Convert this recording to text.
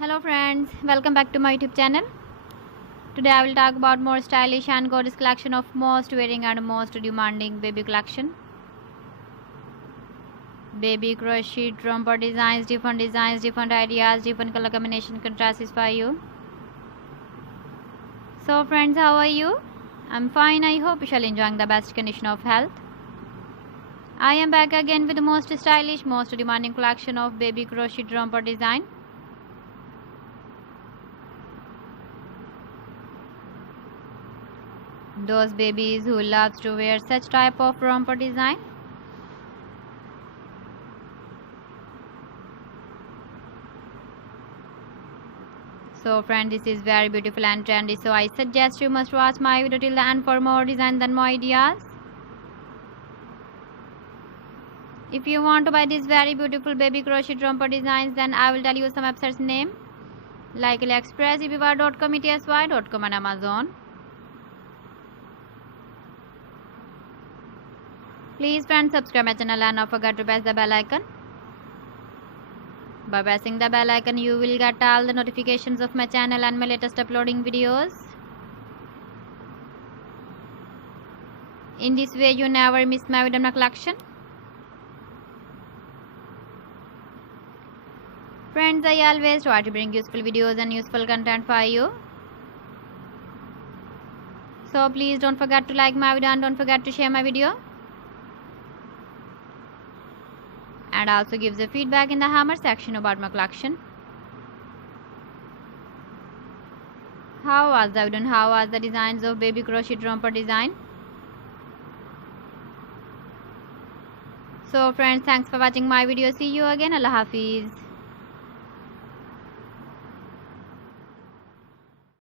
Hello friends, welcome back to my YouTube channel. Today I will talk about more stylish and gorgeous collection of most wearing and most demanding baby collection. Baby crochet romper designs, different ideas, different color combination contrasts for you. So friends, how are you? I'm fine. I hope you shall enjoying the best condition of health. I am back again with the most stylish, most demanding collection of baby crochet romper design. Those babies who loves to wear such type of romper design. So friend, this is very beautiful and trendy, so I suggest you must watch my video till the end for more design and more ideas. If you want to buy these very beautiful baby crochet romper designs, then I will tell you some websites name like AliExpress, eBay.com, ETSY.com and Amazon. Please friends, subscribe my channel and don't forget to press the bell icon. By pressing the bell icon, you will get all the notifications of my channel and my latest uploading videos. In this way, you never miss my video collection. Friends, I always try to bring useful videos and useful content for you. So please don't forget to like my video and don't forget to share my video. And also give the feedback in the hammer section about my collection. How was the video and how was the designs of baby crochet romper design? So friends, thanks for watching my video. See you again. Allah Hafiz.